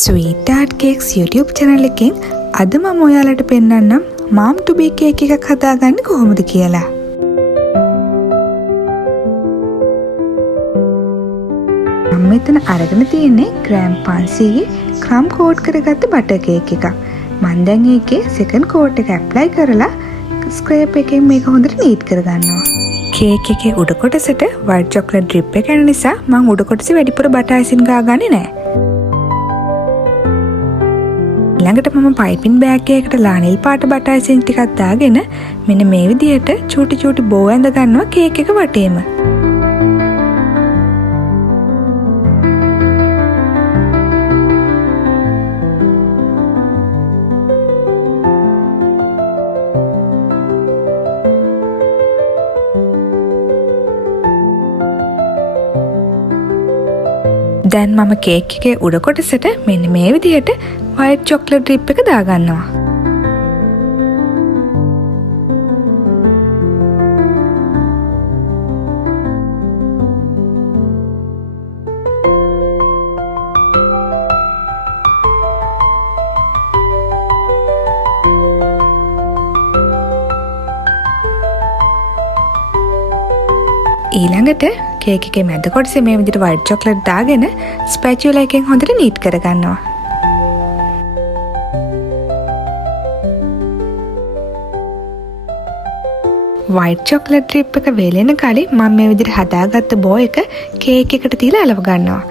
Sweet art cakes YouTube channel එකෙන් අද මම ඔයාලට පෙන්නන්නම් mom to be cake එකක් හදාගන්නේ කොහොමද කියලා. මම මෙතන අරගෙන තියෙන්නේ ග්‍රෑම් 500 ක්‍රම් කෝට් කරගත්ත බටර් කේක් එකක්. මම දැන් ඒකේ සෙකන්ඩ් කෝට් එක ඇප්ලයි කරලා ස්ක්‍රේප් එකෙන් මේක හොඳට නීට් කරගන්නවා. කේක් එකේ උඩ කොටසට white chocolate drip එක යන නිසා මම උඩ කොටසේ වැඩිපුර බටර් අයිසින් ගාගන්නේ නැහැ. ළඟට මම පයිපින් බෑග් එකකට ලානිල් පාට බටර් අයිසින් ටිකක් දාගෙන මෙන්න මේ විදිහට චූටි චූටි බෝ ඇඳ ගන්නවා කේක් එක වටේම. දැන් මම කේක් එකේ උඩ කොටසට මෙන්න මේ විදිහට white chocolate drip එක දාගන්නවා. ඊළඟට කේක් එකේ මැද කොටසේ මේ විදිහට white chocolate දාගෙන ස්පැචුලා එකෙන් හොඳට නීට් කරගන්නවා. white chocolate drip එක වේලෙන කලින් මම මේ විදිහට හදාගත්ත බෝ එක කේක් එකට තියලා අලව ගන්නවා.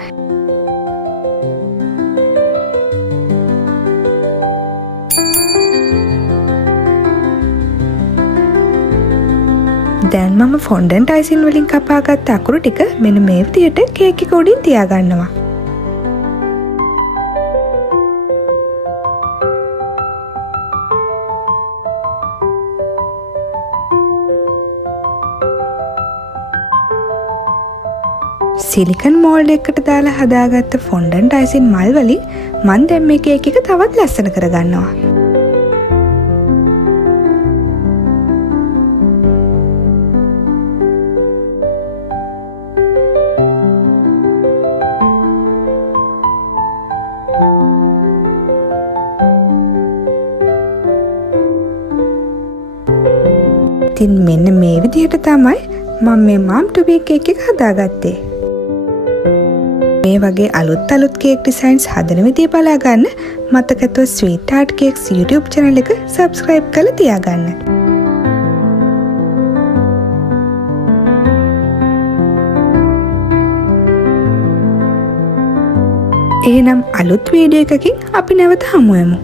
දැන් මම ෆොන්ඩන්ට් අයිසින් වලින් කපාගත්ත අකුරු ටික මෙන්න මේ විදිහට කේක් එක උඩින් තියාගන්නවා. සිලිකන් මෝල්ඩ් එකකට දාලා හදාගත්ත ෆොන්ඩන්ට් අයිසින් මල් වලින් මම දැන් මේ කේක් එක තවත් ලස්සන කරගන්නවා. ඉතින් මෙන්න මේ විදිහට තමයි මම මේ mom to be cake එක හදාගත්තේ. මේ වගේ අලුත් කේක් ඩිසයින්ස් හදන විදිය බලා ගන්න මතකතුව sweet art cakes YouTube channel එක subscribe කරලා තියාගන්න. එහෙනම් අලුත් වීඩියෝ එකකින් අපි නැවත හමු වෙමු.